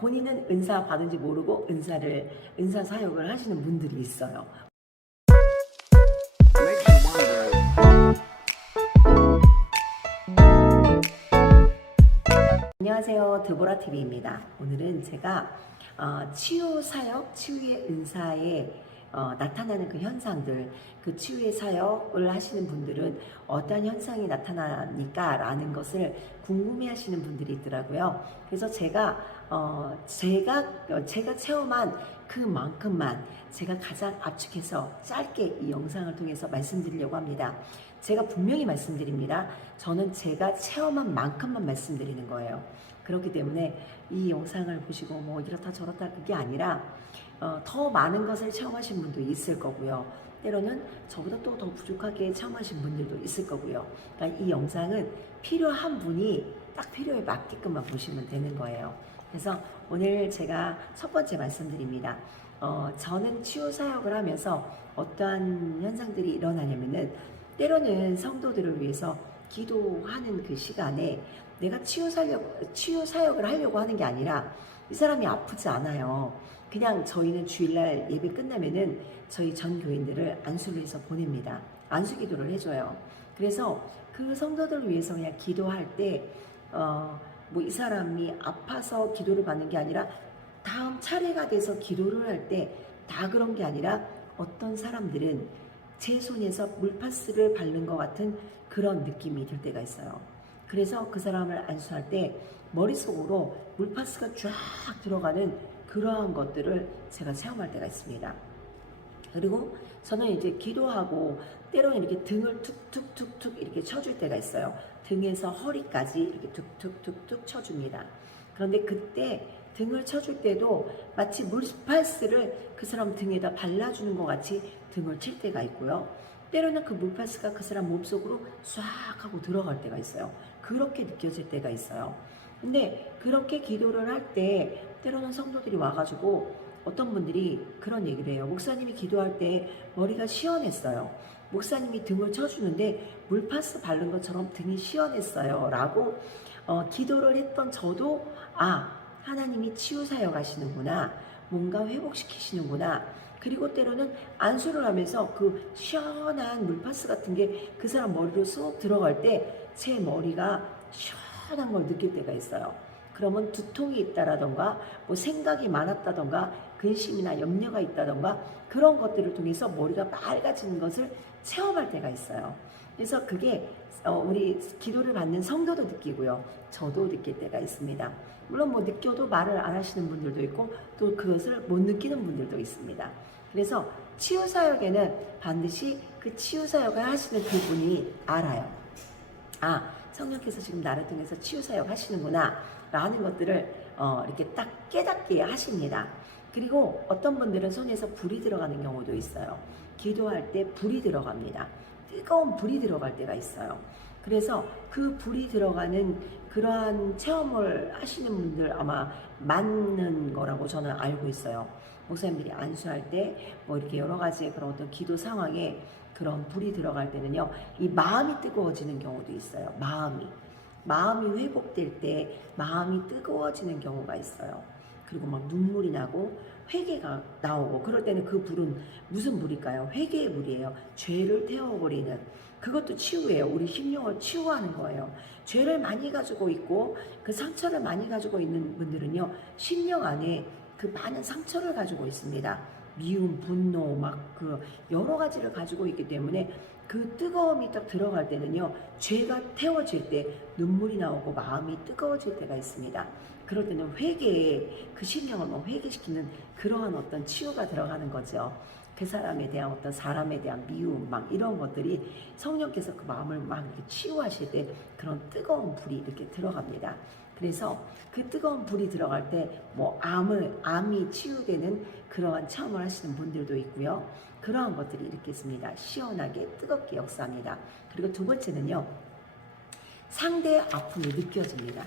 본인은 은사 받은지 모르고 은사 사역을 하시는 분들이 있어요. 안녕하세요, 드보라 TV입니다. 오늘은 제가 치유 사역, 치유의 은사에 나타나는 그 현상들, 그 치유의 사역을 하시는 분들은 어떤 현상이 나타나니까 라는 것을 궁금해하시는 분들이 있더라고요. 그래서 제가 체험한 그만큼만 제가 가장 압축해서 짧게 이 영상을 통해서 말씀드리려고 합니다. 제가 분명히 말씀드립니다. 저는 제가 체험한 만큼만 말씀드리는 거예요. 그렇기 때문에 이 영상을 보시고 뭐 이렇다 저렇다 그게 아니라 더 많은 것을 체험하신 분도 있을 거고요. 때로는 저보다 또 더 부족하게 체험하신 분들도 있을 거고요. 그러니까 이 영상은 필요한 분이 딱 필요에 맞게끔만 보시면 되는 거예요. 그래서 오늘 제가 첫 번째 말씀드립니다. 저는 치유 사역을 하면서 어떠한 현상들이 일어나냐면은 때로는 성도들을 위해서 기도하는 그 시간에 내가 치유 사역을 하려고 하는 게 아니라 이 사람이 아프지 않아요. 그냥 저희는 주일날 예배 끝나면은 저희 전 교인들을 안수를 해서 보냅니다. 안수 기도를 해줘요. 그래서 그 성도들을 위해서 그냥 기도할 때, 뭐 이 사람이 아파서 기도를 받는 게 아니라 다음 차례가 돼서 기도를 할 때 다 그런 게 아니라 어떤 사람들은 제 손에서 물파스를 바른 것 같은 그런 느낌이 들 때가 있어요. 그래서 그 사람을 안수할 때 머릿속으로 물파스가 쫙 들어가는 그러한 것들을 제가 체험할 때가 있습니다. 그리고 저는 이제 기도하고 때로는 이렇게 등을 툭툭툭툭 이렇게 쳐줄 때가 있어요. 등에서 허리까지 이렇게 툭툭툭툭 쳐줍니다. 그런데 그때 등을 쳐줄 때도 마치 물파스를 그 사람 등에다 발라주는 것 같이 등을 칠 때가 있고요. 때로는 그 물파스가 그 사람 몸속으로 싹 하고 들어갈 때가 있어요. 그렇게 느껴질 때가 있어요. 근데 그렇게 기도를 할 때 때로는 성도들이 와가지고 어떤 분들이 그런 얘기를 해요. 목사님이 기도할 때 머리가 시원했어요. 목사님이 등을 쳐주는데 물파스 바른 것처럼 등이 시원했어요. 라고 기도를 했던 저도 하나님이 치유 사역 하시는구나. 뭔가 회복시키시는구나. 그리고 때로는 안수를 하면서 그 시원한 물파스 같은 게 그 사람 머리로 쏙 들어갈 때 제 머리가 시원한 걸 느낄 때가 있어요. 그러면 두통이 있다라던가 뭐 생각이 많았다던가 근심이나 염려가 있다던가 그런 것들을 통해서 머리가 맑아지는 것을 체험할 때가 있어요. 그래서 그게 우리 기도를 받는 성도도 느끼고요. 저도 느낄 때가 있습니다. 물론 뭐 느껴도 말을 안 하시는 분들도 있고 또 그것을 못 느끼는 분들도 있습니다. 그래서 치유사역에는 반드시 그 치유사역을 하시는 그분이 알아요. 성령께서 지금 나를 통해서 치유사역 하시는구나 라는 것들을 이렇게 딱 깨닫게 하십니다. 그리고 어떤 분들은 손에서 불이 들어가는 경우도 있어요. 기도할 때 불이 들어갑니다. 뜨거운 불이 들어갈 때가 있어요. 그래서 그 불이 들어가는 그러한 체험을 하시는 분들 아마 맞는 거라고 저는 알고 있어요. 목사님들이 안수할 때 뭐 이렇게 여러 가지의 그런 어떤 기도 상황에 그런 불이 들어갈 때는요, 이 마음이 뜨거워지는 경우도 있어요. 마음이 회복될 때 마음이 뜨거워지는 경우가 있어요. 그리고 막 눈물이 나고 회개가 나오고 그럴 때는 그 불은 무슨 불일까요? 회개의 불이에요. 죄를 태워버리는 그것도 치유예요. 우리 심령을 치유하는 거예요. 죄를 많이 가지고 있고 그 상처를 많이 가지고 있는 분들은요, 심령 안에 그 많은 상처를 가지고 있습니다. 미움, 분노, 막 그 여러 가지를 가지고 있기 때문에 그 뜨거움이 딱 들어갈 때는요, 죄가 태워질 때 눈물이 나오고 마음이 뜨거워질 때가 있습니다. 그럴 때는 회개에 그 심령을 회개시키는 그러한 어떤 치유가 들어가는 거죠. 그 사람에 대한 어떤 사람에 대한 미움 막 이런 것들이 성령께서 그 마음을 막 이렇게 치유하실 때 그런 뜨거운 불이 이렇게 들어갑니다. 그래서 그 뜨거운 불이 들어갈 때 뭐 암이 치유되는 그러한 체험을 하시는 분들도 있고요. 그러한 것들이 이렇게 있습니다. 시원하게 뜨겁게 역사합니다. 그리고 두 번째는요, 상대의 아픔이 느껴집니다.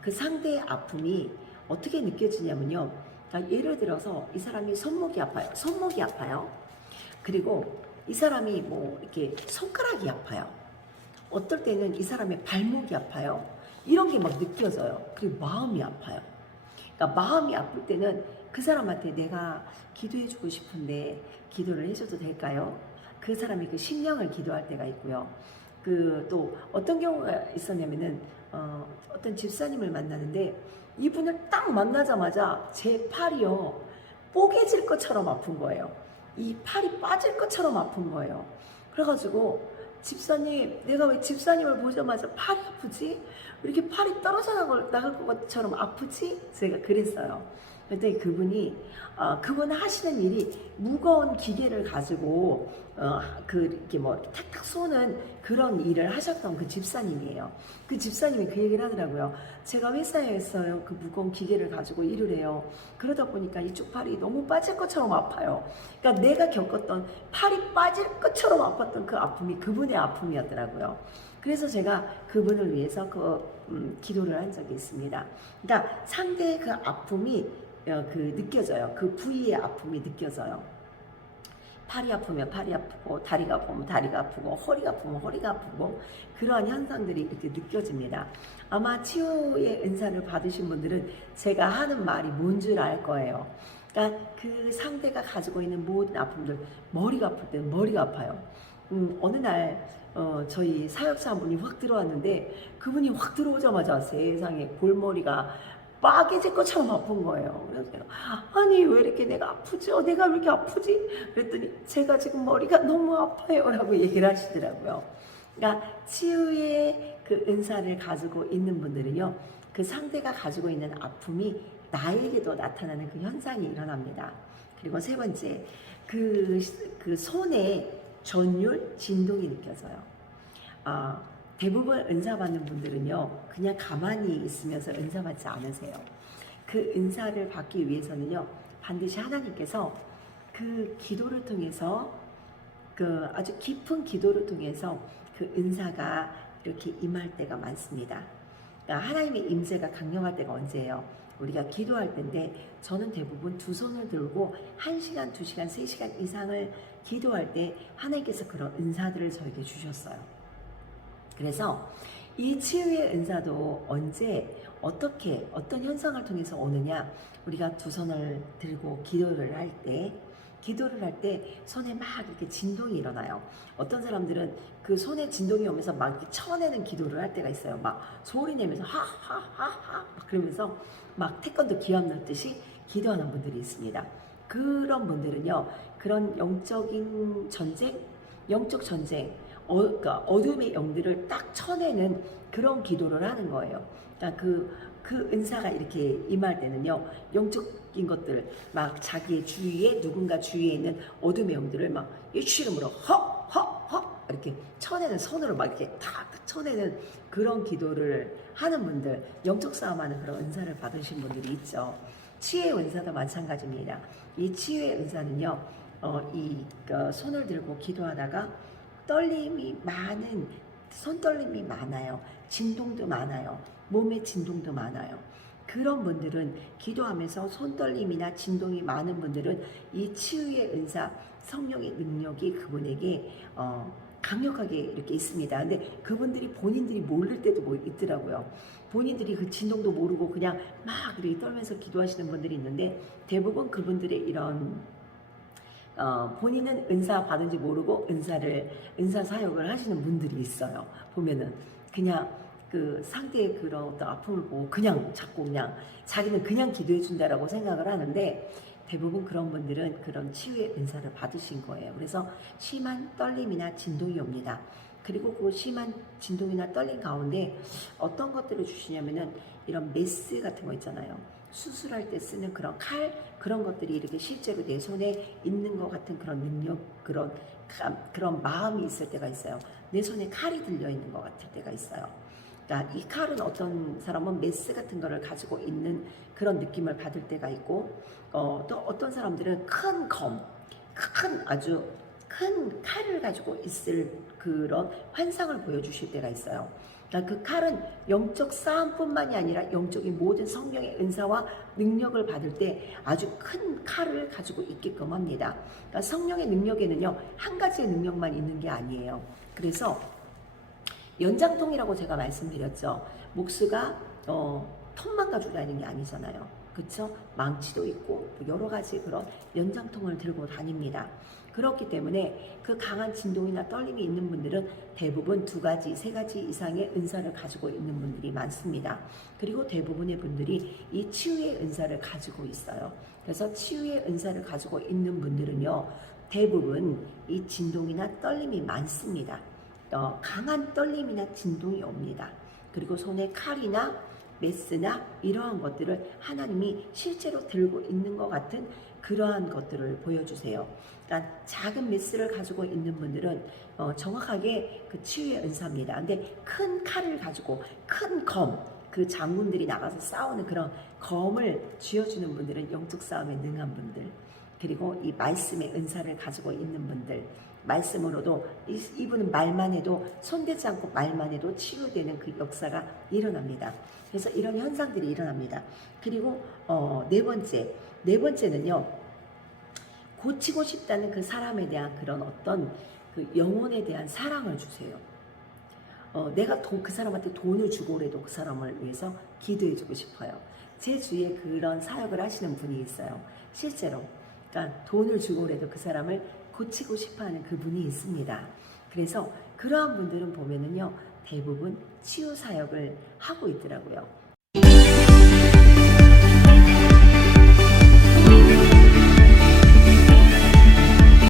그 상대의 아픔이 어떻게 느껴지냐면요, 예를 들어서 이 사람이 손목이 아파요. 그리고 이 사람이 뭐 이렇게 손가락이 아파요. 어떨 때는 이 사람의 발목이 아파요. 이런 게 막 느껴져요. 그리고 마음이 아파요. 그러니까 마음이 아플 때는 그 사람한테 내가 기도해주고 싶은데 기도를 해줘도 될까요? 그 사람이 그 심령을 기도할 때가 있고요. 그 또 어떤 경우가 있었냐면은 어떤 집사님을 만나는데 이분을 딱 만나자마자 제 팔이요 뽀개질 것처럼 아픈 거예요. 이 팔이 빠질 것처럼 아픈 거예요. 그래가지고 집사님, 내가 왜 집사님을 보자마자 팔이 아프지? 왜 이렇게 팔이 떨어져 나갈 것처럼 아프지? 제가 그랬어요. 그때 그분이 그분 하시는 일이 무거운 기계를 가지고 이렇게 뭐 탁탁 쏘는 그런 일을 하셨던 그 집사님이에요. 그 집사님이 그 얘기를 하더라고요. 제가 회사에서요 그 무거운 기계를 가지고 일을 해요. 그러다 보니까 이쪽 팔이 너무 빠질 것처럼 아파요. 그러니까 내가 겪었던 팔이 빠질 것처럼 아팠던 그 아픔이 그분의 아픔이었더라고요. 그래서 제가 그분을 위해서 기도를 한 적이 있습니다. 그러니까 상대의 그 아픔이 느껴져요. 그 부위의 아픔이 느껴져요. 팔이 아프면 팔이 아프고, 다리가 아프면 다리가 아프고, 허리가 아프면 허리가 아프고, 그러한 현상들이 이렇게 느껴집니다. 아마 치유의 은사를 받으신 분들은 제가 하는 말이 뭔 줄 알 거예요. 그러니까 그 상대가 가지고 있는 모든 아픔들, 머리가 아플 때는 머리가 아파요. 어느 날 저희 사역사 한 분이 확 들어왔는데 그분이 확 들어오자마자 세상에 골머리가 빠개질 것처럼 아픈 거예요. 그래서 제가 아니 왜 이렇게 내가 아프지? 내가 왜 이렇게 아프지? 그랬더니 제가 지금 머리가 너무 아파요 라고 얘기를 하시더라고요. 그러니까 치유의 그 은사를 가지고 있는 분들은요, 그 상대가 가지고 있는 아픔이 나에게도 나타나는 그 현상이 일어납니다. 그리고 세 번째, 그 손에 전율, 진동이 느껴져요. 대부분 은사 받는 분들은요, 그냥 가만히 있으면서 은사 받지 않으세요. 그 은사를 받기 위해서는요, 반드시 하나님께서 그 기도를 통해서, 그 아주 깊은 기도를 통해서 그 은사가 이렇게 임할 때가 많습니다. 그러니까 하나님의 임재가 강력할 때가 언제예요? 우리가 기도할 때인데, 저는 대부분 두 손을 들고 1시간, 2시간, 3시간 이상을 기도할 때 하나님께서 그런 은사들을 저에게 주셨어요. 그래서 이 치유의 은사도 언제 어떻게 어떤 현상을 통해서 오느냐, 우리가 두 손을 들고 기도를 할 때 손에 막 이렇게 진동이 일어나요. 어떤 사람들은 그 손에 진동이 오면서 막 이렇게 쳐내는 기도를 할 때가 있어요. 막 소리 내면서 하하하하 막 그러면서 막 태권도 기합 넣듯이 기도하는 분들이 있습니다. 그런 분들은요, 그런 영적인 전쟁, 영적 전쟁, 그러니까 어둠의 영들을 딱 쳐내는 그런 기도를 하는 거예요. 그러니까 그 은사가 이렇게 임할 때는요, 영적인 것들, 막 자기의 주위에, 누군가 주위에 있는 어둠의 영들을 막 예수 이름으로 허 이렇게 쳐내는, 손으로 막 이렇게 탁 쳐내는 그런 기도를 하는 분들, 영적 싸움하는 그런 은사를 받으신 분들이 있죠. 치유의 은사도 마찬가지입니다. 이 치유의 은사는요, 손을 들고 기도하다가 손떨림이 많아요. 진동도 많아요. 몸의 진동도 많아요. 그런 분들은, 기도하면서 손떨림이나 진동이 많은 분들은 이 치유의 은사, 성령의 능력이 그분에게 강력하게 이렇게 있습니다. 근데 그분들이 본인들이 모를 때도 있더라고요. 본인들이 그 진동도 모르고 그냥 막 이렇게 떨면서 기도하시는 분들이 있는데, 대부분 그분들의 이런 본인은 은사 받은지 모르고 은사 사역을 하시는 분들이 있어요. 보면은 그냥 그 상대의 그런 어떤 아픔을 보고 그냥 자꾸 그냥 자기는 그냥 기도해 준다라고 생각을 하는데, 대부분 그런 분들은 그런 치유의 은사를 받으신 거예요. 그래서 심한 떨림이나 진동이 옵니다. 그리고 그 심한 진동이나 떨림 가운데 어떤 것들을 주시냐면은 이런 메스 같은 거 있잖아요. 수술할 때 쓰는 그런 칼, 그런 것들이 이렇게 실제로 내 손에 있는 것 같은 그런 능력, 그런 마음이 있을 때가 있어요. 내 손에 칼이 들려 있는 것 같을 때가 있어요. 그러니까 이 칼은 어떤 사람은 메스 같은 거를 가지고 있는 그런 느낌을 받을 때가 있고, 또 어떤 사람들은 아주 큰 칼을 가지고 있을 그런 환상을 보여주실 때가 있어요. 그러니까 그 칼은 영적 싸움뿐만이 아니라 영적인 모든 성령의 은사와 능력을 받을 때 아주 큰 칼을 가지고 있게끔 합니다. 그러니까 성령의 능력에는요, 한 가지의 능력만 있는 게 아니에요. 그래서 연장통이라고 제가 말씀드렸죠. 목수가 톱만 가지고 다니는 게 아니잖아요. 그쵸? 망치도 있고 여러 가지 그런 연장통을 들고 다닙니다. 그렇기 때문에 그 강한 진동이나 떨림이 있는 분들은 대부분 2가지, 3가지 이상의 은사를 가지고 있는 분들이 많습니다. 그리고 대부분의 분들이 이 치유의 은사를 가지고 있어요. 그래서 치유의 은사를 가지고 있는 분들은요, 대부분 이 진동이나 떨림이 많습니다. 강한 떨림이나 진동이 옵니다. 그리고 손에 칼이나 메스나 이러한 것들을 하나님이 실제로 들고 있는 것 같은 그러한 것들을 보여주세요. 그러니까 작은 메스를 가지고 있는 분들은 정확하게 그 치유의 은사입니다. 근데 큰 칼을 가지고 큰 검, 그 장군들이 나가서 싸우는 그런 검을 쥐어주는 분들은 영적 싸움에 능한 분들, 그리고 이 말씀의 은사를 가지고 있는 분들, 말씀으로도 이분은 말만 해도 손대지 않고 말만 해도 치유되는 그 역사가 일어납니다. 그래서 이런 현상들이 일어납니다. 그리고 네 번째는요, 고치고 싶다는 그 사람에 대한 그런 어떤 그 영혼에 대한 사랑을 주세요. 내가 그 사람한테 돈을 주고라도 그 사람을 위해서 기도해주고 싶어요. 제 주위에 그런 사역을 하시는 분이 있어요. 실제로. 그러니까 돈을 주고라도 그 사람을 고치고 싶어하는 그분이 있습니다. 그래서 그러한 분들은 보면은요, 대부분 치유 사역을 하고 있더라고요.